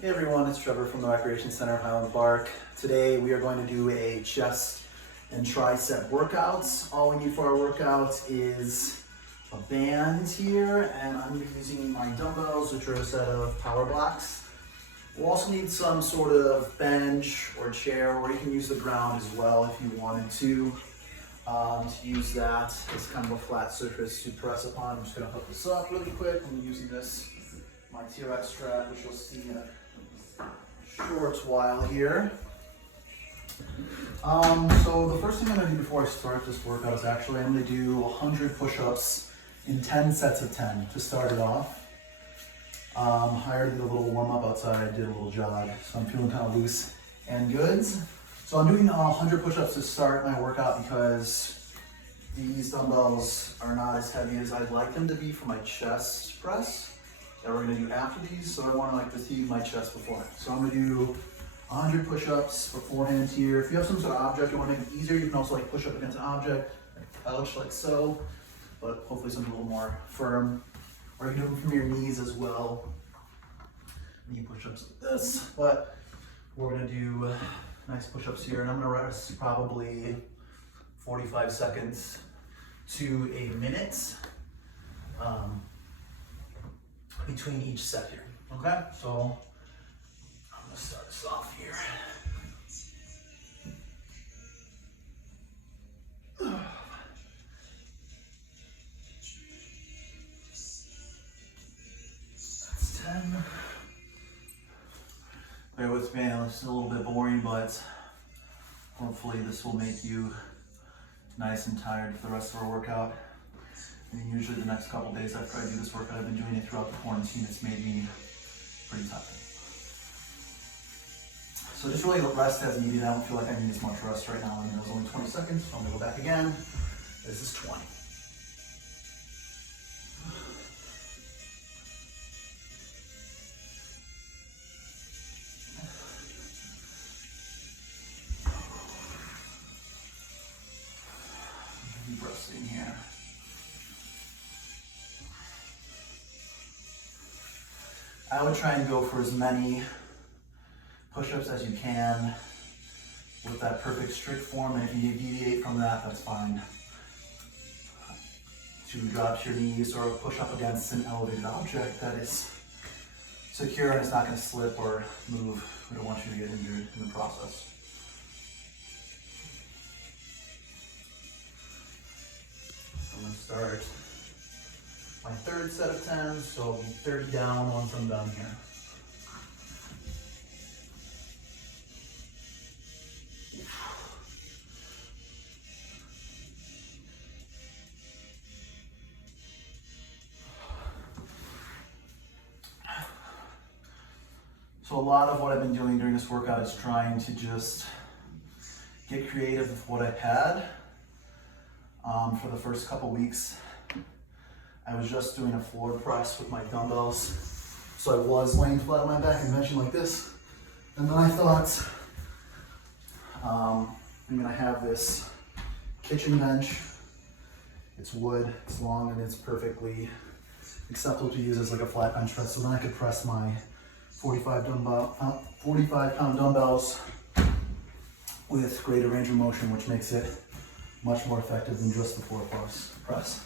Hey everyone, it's Trevor from the Recreation Center of Highland Park. Today we are going to do a chest and tricep workouts. All we need for our workout is a band here, and I'm going to be using my dumbbells, which are a set of power blocks. We'll also need some sort of bench or chair, or you can use the ground as well if you wanted to use that as kind of a flat surface to press upon. I'm just going to hook this up really quick. I'm using this, my T-Rex strap, which you'll see in a short while here. So the first thing I'm going to do before I start this workout is actually I'm going to do 100 push-ups in 10 sets of 10 to start it off. I already did a little warm-up outside, did a little jog, so I'm feeling kind of loose and good. So I'm doing 100 push-ups to start my workout because these dumbbells are not as heavy as I'd like them to be for my chest press that we're going to do after these, so I want to fatigue my chest before. So I'm going to do 100 push-ups beforehand here. If you have some sort of object you want to make it easier, you can also push up against an object, like a couch, like so, but hopefully something a little more firm. Or you can do them from your knees as well. Knee push-ups like this, but we're going to do nice push-ups here, and I'm going to rest probably 45 seconds to a minute between each set here. Okay, so I'm going to start this off here. That's 10. Bear with me, it's a little bit boring, but hopefully this will make you nice and tired for the rest of our workout. And usually the next couple days after I do this workout, I've been doing it throughout the quarantine, it's made me pretty tired. So just really rest as needed. I don't feel like I need as much rest right now. I mean, it was only 20 seconds, so I'm gonna go back again. This is 20. Deep resting here. I would try and go for as many push-ups as you can with that perfect strict form, and if you deviate from that, that's fine. To drop your knees or push up against an elevated object that is secure and it's not going to slip or move. We don't want you to get injured in the process. I'm going to start my third set of 10, so I'll be 30 down once I'm done here. So a lot of what I've been doing during this workout is trying to just get creative with what I've had. For the first couple weeks, I was just doing a floor press with my dumbbells. So I was laying flat on my back and benching like this. And then I thought, I'm gonna have this kitchen bench. It's wood, it's long, and it's perfectly acceptable to use as like a flat bench press. So then I could press my 45-pound dumbbells with greater range of motion, which makes it much more effective than just the floor press.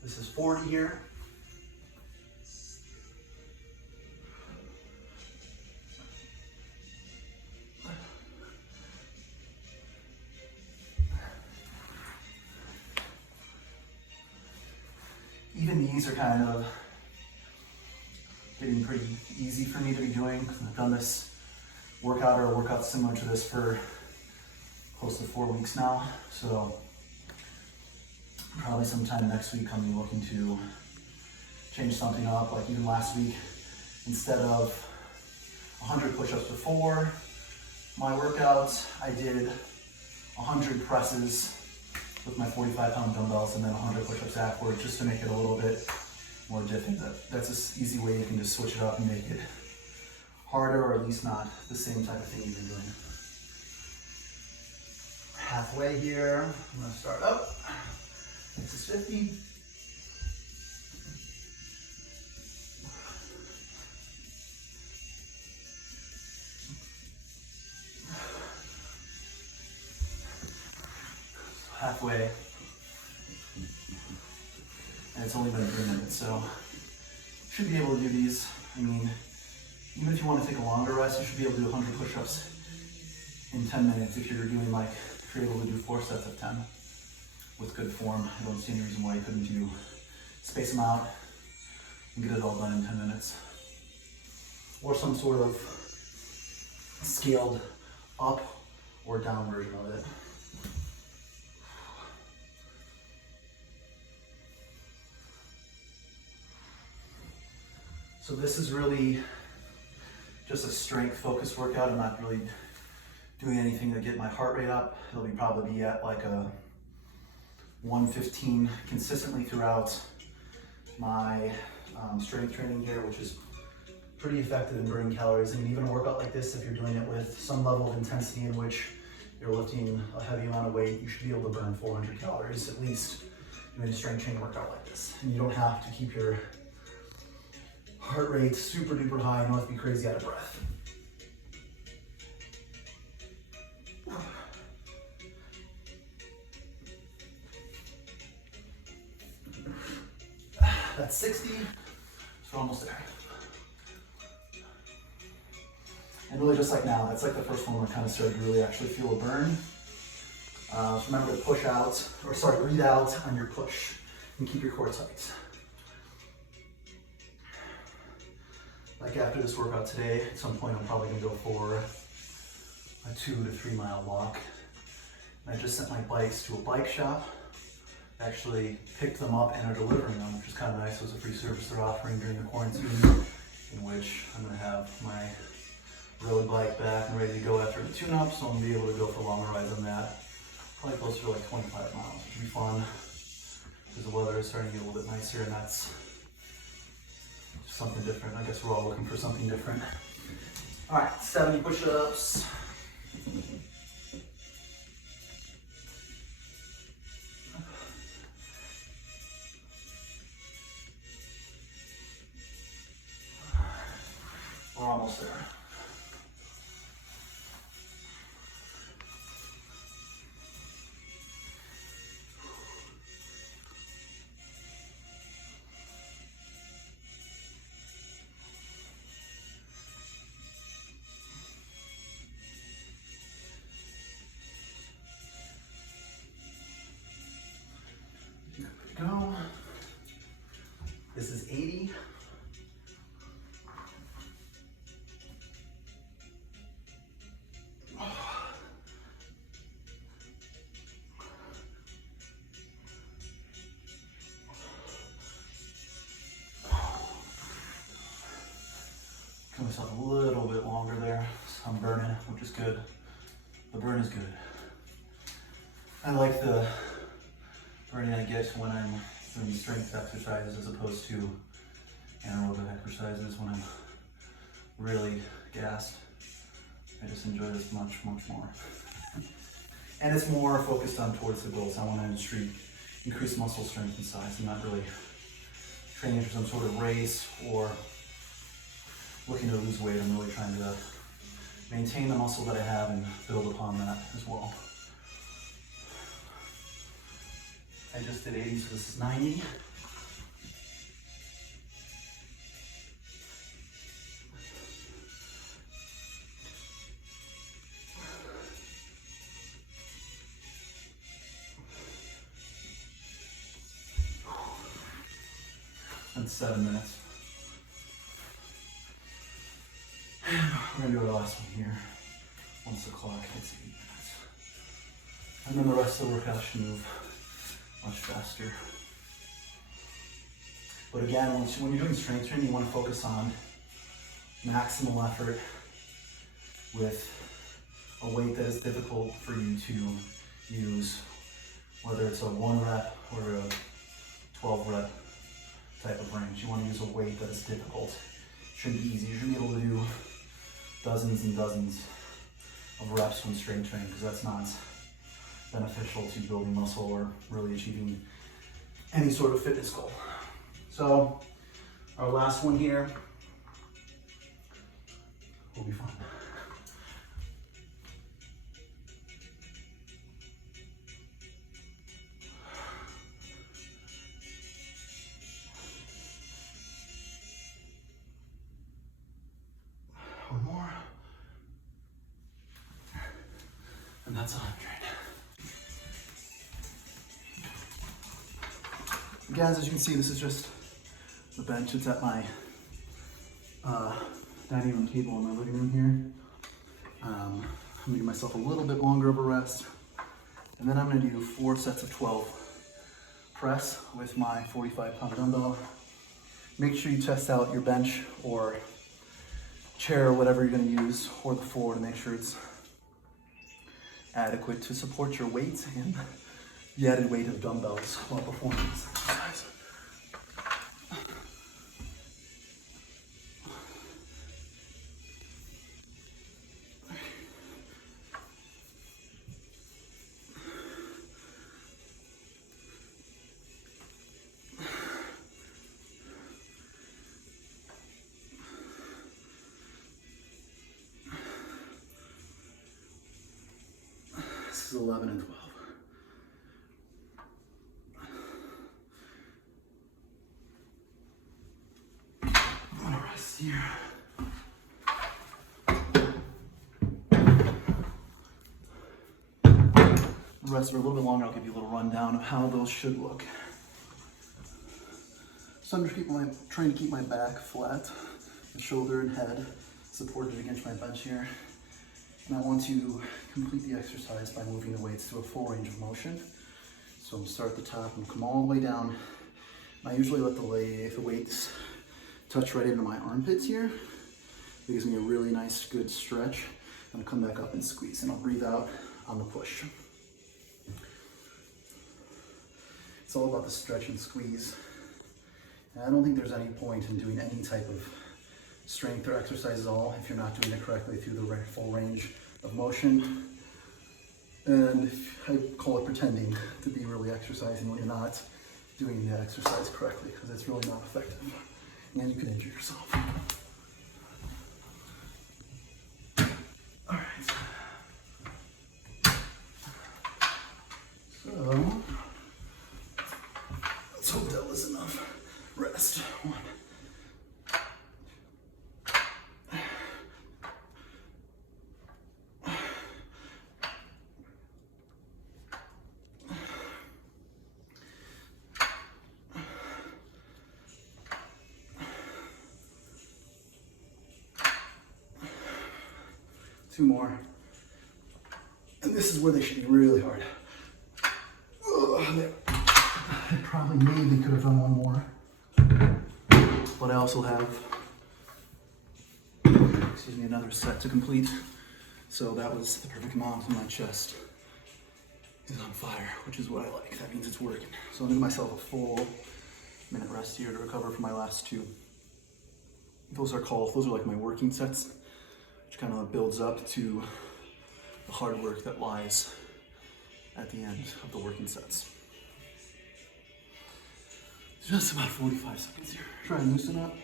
This is 40 here. Even these are kind of getting pretty easy for me to be doing because I've done this workout or a workout similar to this for close to 4 weeks now. So probably sometime next week I'll be looking to change something up. Like even last week, instead of 100 push-ups before my workouts, I did 100 presses with my 45-pound dumbbells and then 100 push-ups afterward, just to make it a little bit more difficult. That's an easy way you can just switch it up and make it harder, or at least not the same type of thing you've been doing. Halfway here, I'm gonna start up. This is 50. and it's only been 3 minutes, so should be able to do these. I mean, even if you want to take a longer rest, you should be able to do 100 push-ups in 10 minutes if you're doing like, if you're able to do 4 sets of 10 with good form. I don't see any reason why you couldn't do, space them out and get it all done in 10 minutes. Or some sort of scaled up or down version of it. So this is really just a strength focused workout. I'm not really doing anything to get my heart rate up. It'll probably be at like a 115 consistently throughout my strength training here, which is pretty effective in burning calories. And even a workout like this, if you're doing it with some level of intensity in which you're lifting a heavy amount of weight, you should be able to burn 400 calories at least doing a strength training workout like this. And you don't have to keep your heart rate super duper high. You don't have to be crazy out of breath. That's 60, so we're almost there. And really just like now, that's like the first one where I kind of started to really actually feel a burn. So remember to push out, or sorry, breathe out on your push and keep your core tight. Like after this workout today, at some point I'm probably gonna go for a 2 to 3 mile walk. And I just sent my bikes to a bike shop. Actually picked them up and are delivering them, which is kind of nice. It was a free service they're offering during the quarantine, in which I'm gonna have my road bike back and ready to go after the tune-up, so I'm gonna be able to go for longer rides on that. Probably closer to like 25 miles, which would be fun, because the weather is starting to get a little bit nicer, and that's just something different. I guess we're all looking for something different. All right, 70 push-ups. We're almost there. Good to go. This is 80. Give myself a little bit longer there. So I'm burning, which is good. The burn is good. I like the burning I get when I'm doing strength exercises as opposed to anaerobic exercises when I'm really gassed. I just enjoy this much more. And it's more focused on towards the goals. I want to increase muscle strength and size. I'm not really training for some sort of race or looking to lose weight. I'm really trying to maintain the muscle that I have and build upon that as well. I just did 80, so this is 90. That's 7 minutes. We're gonna do our last one here. Once the clock hits 8 minutes. And then the rest of the workout should move much faster. But again, when you're doing strength training, you want to focus on maximal effort with a weight that is difficult for you to use, whether it's a 1 rep or a 12 rep type of range. You want to use a weight that is difficult. It shouldn't be easy. You shouldn't be able to do dozens and dozens of reps when strength training, because that's not beneficial to building muscle or really achieving any sort of fitness goal. So our last one here will be fun. Guys, as you can see, this is just the bench. It's at my dining room table in my living room here. I'm gonna give myself a little bit longer of a rest. And then I'm gonna do 4 sets of 12 press with my 45-pound dumbbell. Make sure you test out your bench or chair or whatever you're gonna use, or the floor, to make sure it's adequate to support your weight and the added weight of dumbbells while performing this exercise. This is 11 and 12. I'm gonna rest here. Rest for a little bit longer. I'll give you a little rundown of how those should look. So I'm just trying to keep my back flat, my shoulder and head supported against my bench here. And I want to complete the exercise by moving the weights to a full range of motion. So I'm gonna start at the top and come all the way down. And I usually let the weights touch right into my armpits here. It gives me a really nice, good stretch. I'm gonna come back up and squeeze, and I'll breathe out on the push. It's all about the stretch and squeeze. And I don't think there's any point in doing any type of strength or exercise at all if you're not doing it correctly through the full range of motion. And I call it pretending to be really exercising when you're not doing the exercise correctly, because it's really not effective and you can injure yourself. All right. So let's hope that was enough rest. 1. 2 more. And this is where they should be really hard. I probably maybe could have done 1 more. But I also have, another set to complete. So that was the perfect amount, and my chest is on fire, which is what I like. That means it's working. So I'll give myself a full minute rest here to recover from my last 2. Those are like my working sets, which kind of builds up to the hard work that lies at the end of the working sets. Just about 45 seconds here. Try and loosen up.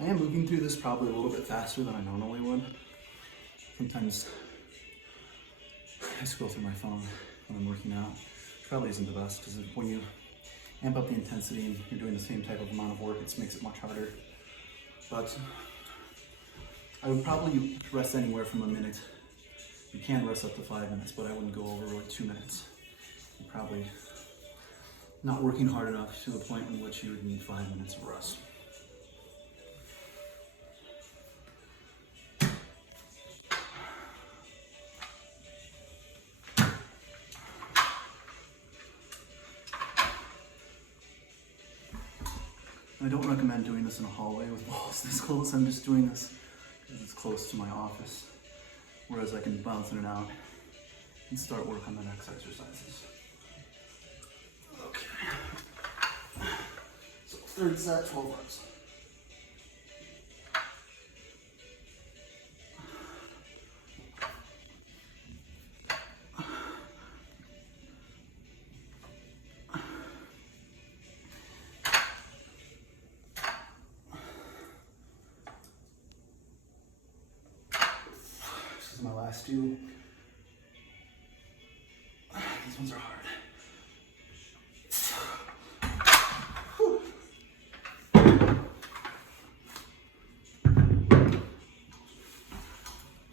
I am moving through this probably a little bit faster than I normally would. Sometimes I scroll through my phone when I'm working out. Which probably isn't the best, because when you amp up the intensity and you're doing the same type of amount of work, it makes it much harder. But I would probably rest anywhere from a minute. You can rest up to 5 minutes, but I wouldn't go over like 2 minutes. You're probably not working hard enough to the point in which you would need 5 minutes of rest. I don't recommend doing this in a hallway with walls this close. I'm just doing this because it's close to my office, whereas I can bounce in and out and start work on the next exercises. Okay. So 3rd set, 12 reps. My last 2. These ones are hard. Whew.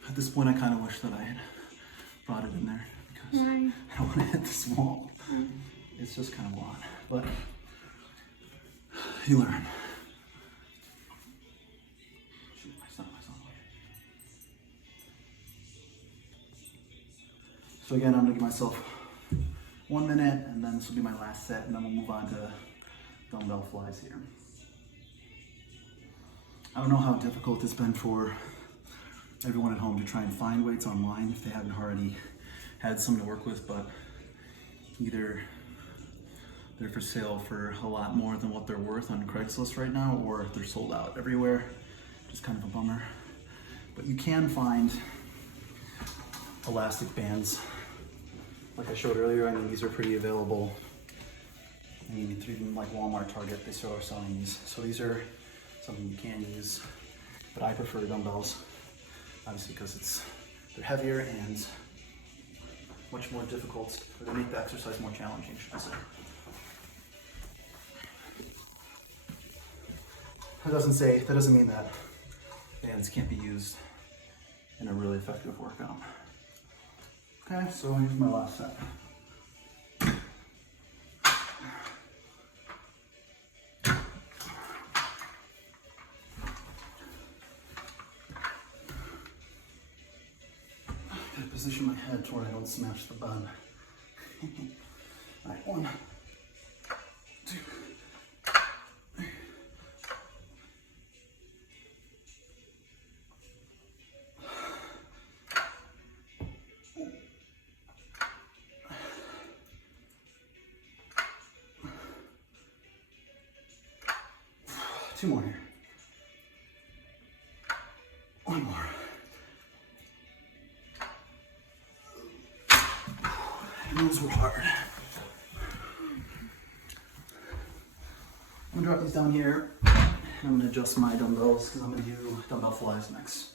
At this point, I kind of wish that I had brought it in there, because I don't want to hit this wall. It's just kind of a lot, but you learn. So again, I'm gonna give myself 1 minute, and then this will be my last set, and then we'll move on to dumbbell flies here. I don't know how difficult it's been for everyone at home to try and find weights online if they haven't already had some to work with, but either they're for sale for a lot more than what they're worth on Craigslist right now, or they're sold out everywhere, which is kind of a bummer. But you can find elastic bands. Like I showed earlier, I mean, these are pretty available. I mean, even like Walmart, Target, they still are selling these. So these are something you can use, but I prefer dumbbells, obviously because they're heavier and much more difficult, or they make the exercise more challenging, should I say. That doesn't mean that bands can't be used in a really effective workout. Okay, so here's my last set. Gotta position my head to where I don't smash the bun. All right, 1, 2. 2 more here. 1 more. And those were hard. I'm gonna drop these down here. I'm gonna adjust my dumbbells because I'm gonna do dumbbell flies next.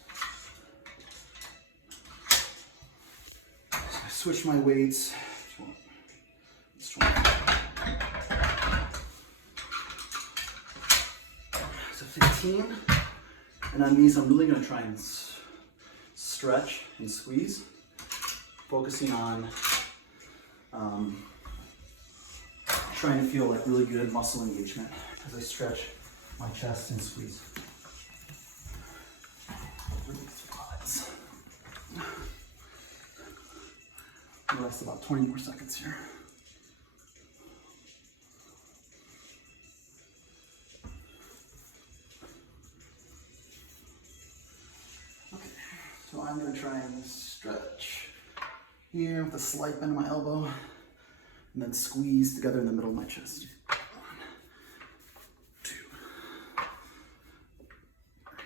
So I switch my weights. Let's try. So 15. And on these, I'm really gonna try and stretch and squeeze, focusing on trying to feel like really good muscle engagement as I stretch my chest and squeeze. I'll last about 20 more seconds here. Okay, so I'm going to try and stretch here with a slight bend in my elbow, and then squeeze together in the middle of my chest. 1, 2, 3.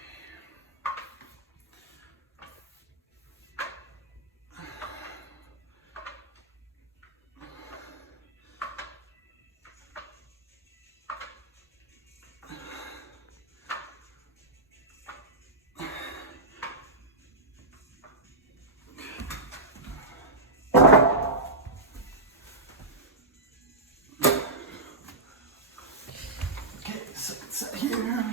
Set here.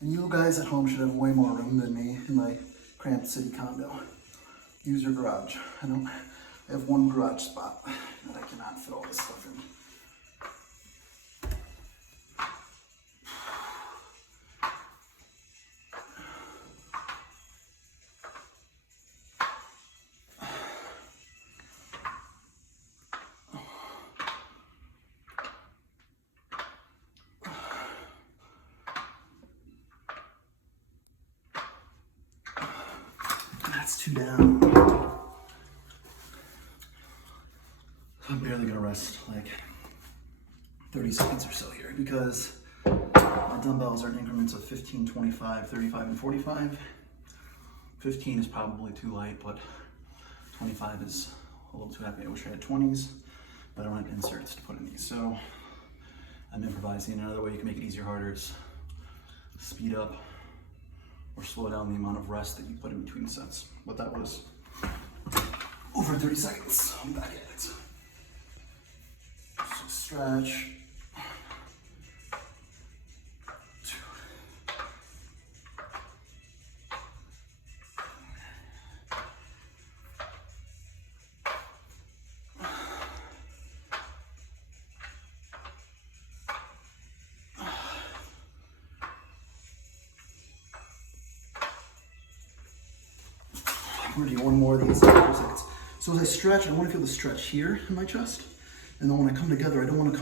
And you guys at home should have way more room than me in my cramped city condo. Use your garage. I have 1 garage spot that I cannot fit all this stuff in. That's 2 down. I'm barely gonna rest like 30 seconds or so here because my dumbbells are in increments of 15, 25, 35, and 45. 15 is probably too light, but 25 is a little too heavy. I wish I had 20s, but I don't have inserts to put in these. So I'm improvising. Another way you can make it easier or harder is speed up or slow down the amount of rest that you put in between sets. But that was over 30 seconds. I'm back at it. So stretch. 2. We're gonna do one more of these in 4 seconds. So as I stretch, I wanna feel the stretch here in my chest. And then when I come together, I don't wanna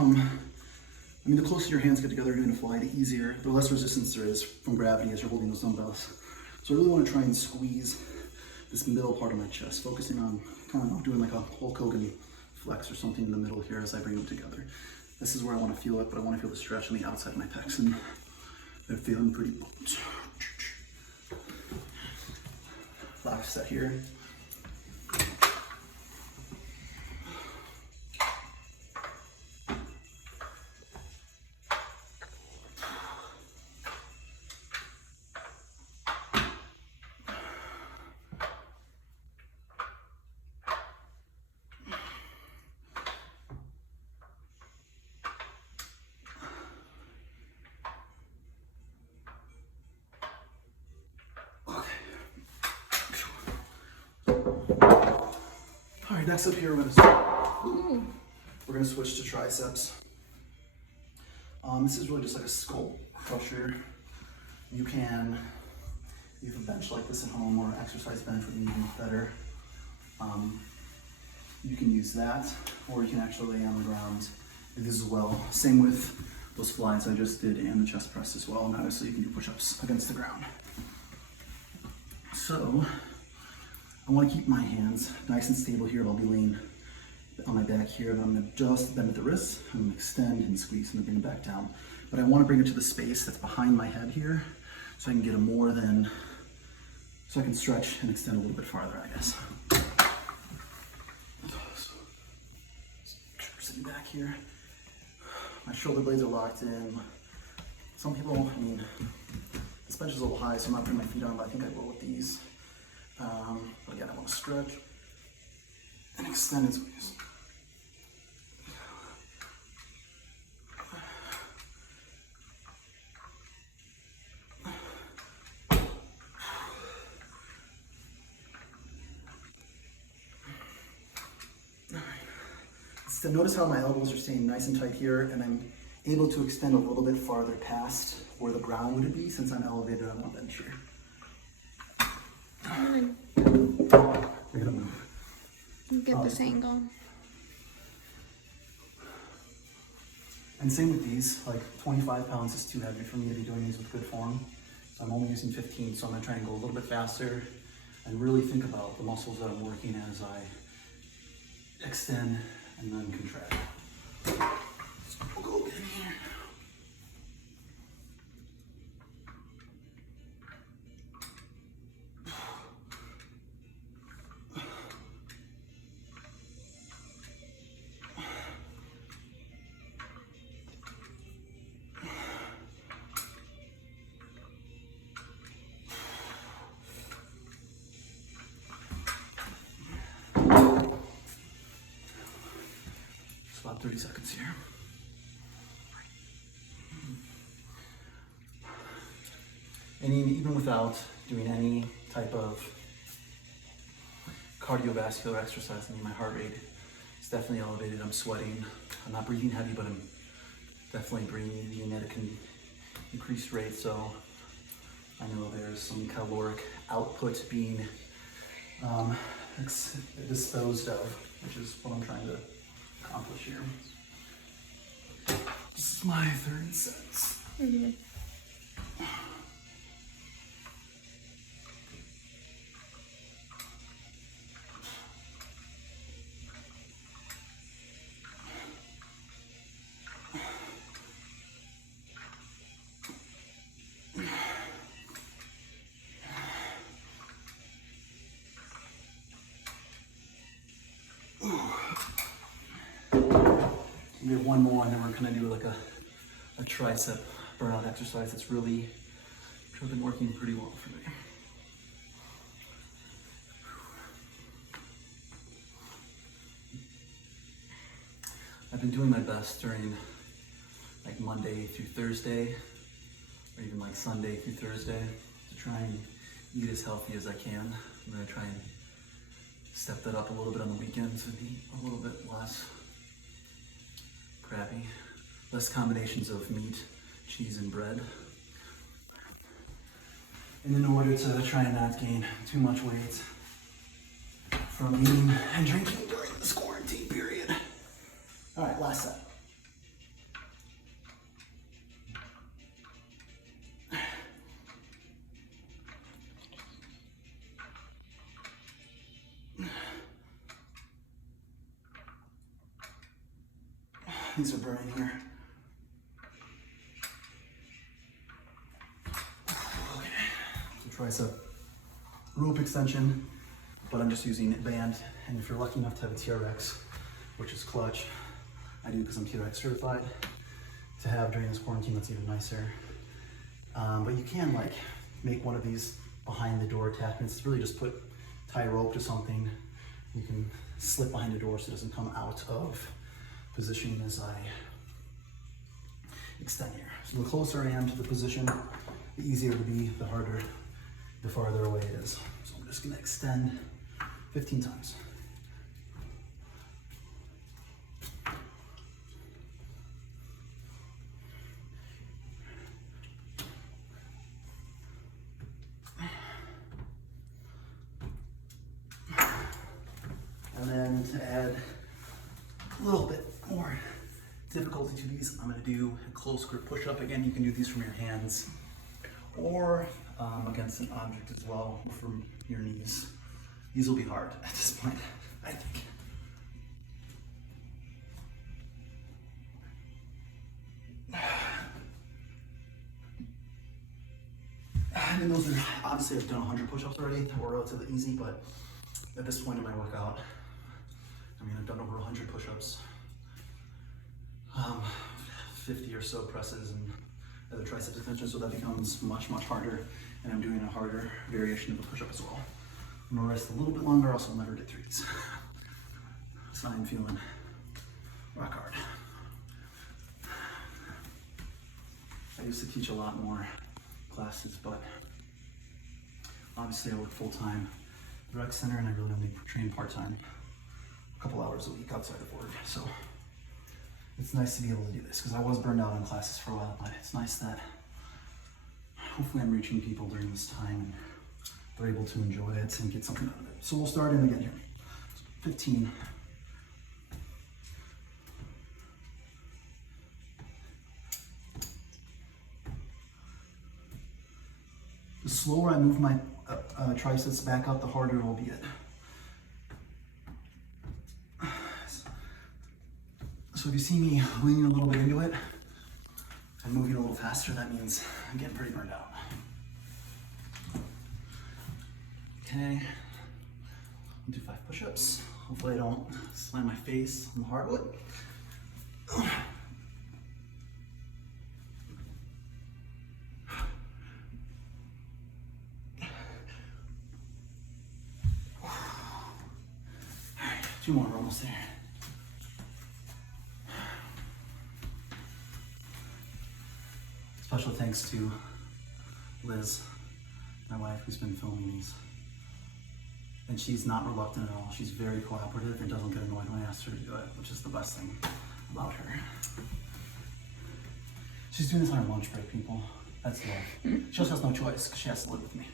the closer your hands get together during a fly, the easier, the less resistance there is from gravity as you're holding those dumbbells. So I really wanna try and squeeze this middle part of my chest, focusing on kind of doing like a Hulk Hogan flex or something in the middle here as I bring them together. This is where I wanna feel it, but I wanna feel the stretch on the outside of my pecs, and they're feeling pretty pumped. Last set here. All right, next up here, we're gonna switch to triceps. This is really just like a skull crusher. You have a bench like this at home, or exercise bench would be even better. You can use that, or you can actually lay on the ground do this as well. Same with those flies I just did and the chest press as well. And obviously you can do push-ups against the ground. So I want to keep my hands nice and stable here. I'll be laying on my back here, but I'm going to just bend at the wrists. I'm going to extend and squeeze and bring it back down. But I want to bring it to the space that's behind my head here, so I can get so I can stretch and extend a little bit farther, I guess. Sitting back here, my shoulder blades are locked in. Some people, this bench is a little high, so I'm not putting my feet on, but I think I will with these. But again, I want to stretch and extend and squeeze. So notice how my elbows are staying nice and tight here, and I'm able to extend a little bit farther past where the ground would be since I'm elevated on my bench here. We're gonna move. Get this angle. And same with these, like 25 pounds is too heavy for me to be doing these with good form. So I'm only using 15, so I'm gonna try and go a little bit faster and really think about the muscles that I'm working as I extend and then contract. So we'll go again here. About 30 seconds here. And even without doing any type of cardiovascular exercise, my heart rate is definitely elevated. I'm sweating. I'm not breathing heavy, but I'm definitely breathing at an increased rate. So I know there's some caloric output being disposed of, which is what I'm trying to accomplish here. This is my third set. Mm-hmm. We have one more, and then we're gonna do like a tricep burnout exercise that's really been working pretty well for me. I've been doing my best during like Monday through Thursday, or even like Sunday through Thursday, to try and eat as healthy as I can. I'm gonna try and step that up a little bit on the weekends and eat a little bit less crappy, less combinations of meat, cheese, and bread. And in order to try and not gain too much weight, from eating and drinking during this quarantine period. All right, last set. These are burning here. Okay. So tricep rope extension, but I'm just using a band. And if you're lucky enough to have a TRX, which is clutch, I do because I'm TRX certified, to have during this quarantine, that's even nicer. But you can like make one of these behind the door attachments. It's really just tie a rope to something. You can slip behind the door so it doesn't come out of position as I extend here. So the closer I am to the position, the easier it'll be, the harder, the farther away it is. So I'm just gonna extend 15 times. And then to add a little bit more difficulty to these, I'm going to do a close grip push-up. Again, you can do these from your hands or against an object as well, or from your knees. These will be hard at this point, I think. And those are, obviously I've done 100 push-ups already, that were relatively easy, but at this point in my workout, I mean, I've done over 100 push-ups, 50 or so presses and other triceps extensions, so that becomes much, much harder, and I'm doing a harder variation of the push-up as well. I'm gonna rest a little bit longer, also never get through these. So I'm feeling rock hard. I used to teach a lot more classes, but obviously I work full-time at the rec center, and I really only train part-time, a couple hours a week outside of work. So it's nice to be able to do this, because I was burned out on classes for a while, but it's nice that hopefully I'm reaching people during this time and they're able to enjoy it and get something out of it. So we'll start in again here. 15. The slower I move my triceps back up, the harder it will be. So if you see me leaning a little bit into it and moving a little faster, that means I'm getting pretty burned out. Okay, I'll do 5 push-ups. Hopefully I don't slam my face on the hardwood. Alright, 2 more, we're almost there. Special thanks to Liz, my wife, who's been filming these. And she's not reluctant at all. She's very cooperative and doesn't get annoyed when I ask her to do it, which is the best thing about her. She's doing this on her lunch break, people. That's love. She also has no choice because she has to live with me.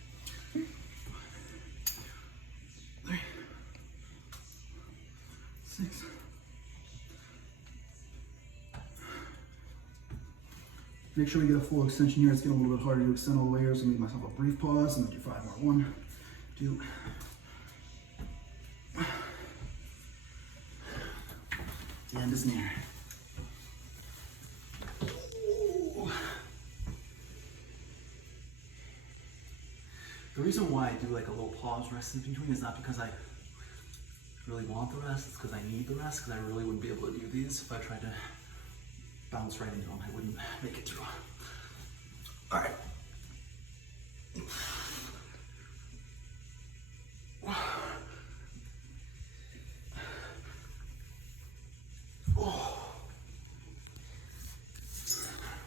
3, 6. Make sure we get a full extension here. It's getting a little bit harder to extend all the way here, so I'm gonna give myself a brief pause and then do 5 more. 1, 2. The end is near. The reason why I do like a little pause rest in between is not because I really want the rest, it's because I need the rest, because I really wouldn't be able to do these if I tried to bounce right into them. I wouldn't make it through. All right. Oh.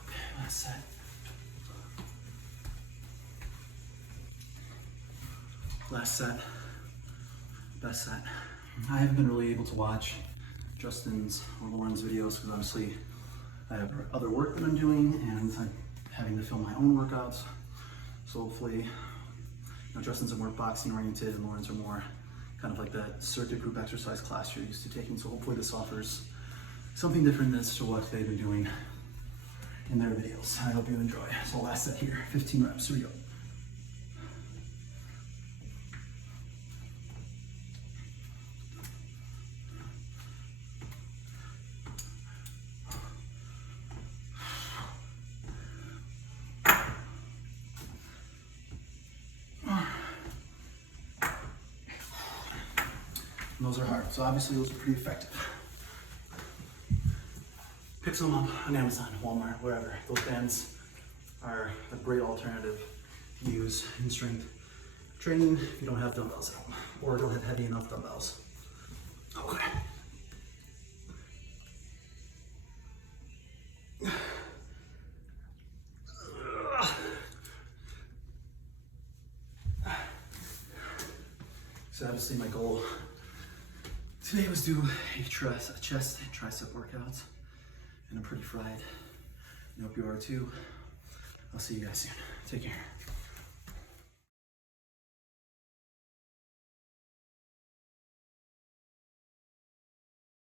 Okay, last set. Last set. Best set. I haven't been really able to watch Justin's or Lauren's videos because honestly, I have other work that I'm doing and I'm having to film my own workouts. So hopefully, Justin's are more boxing oriented and Lauren's are more kind of like that circuit group exercise class you're used to taking. So hopefully this offers something different as to what they've been doing in their videos. I hope you enjoy. So last set here, 15 reps, here we go. And those are hard, so obviously those are pretty effective. Pick some up on Amazon, Walmart, wherever. Those bands are a great alternative to use in strength training if you don't have dumbbells at home or don't have heavy enough dumbbells. Okay. So obviously my goal today was do a chest and tricep workouts, and I'm pretty fried. I hope you are too. I'll see you guys soon. Take care.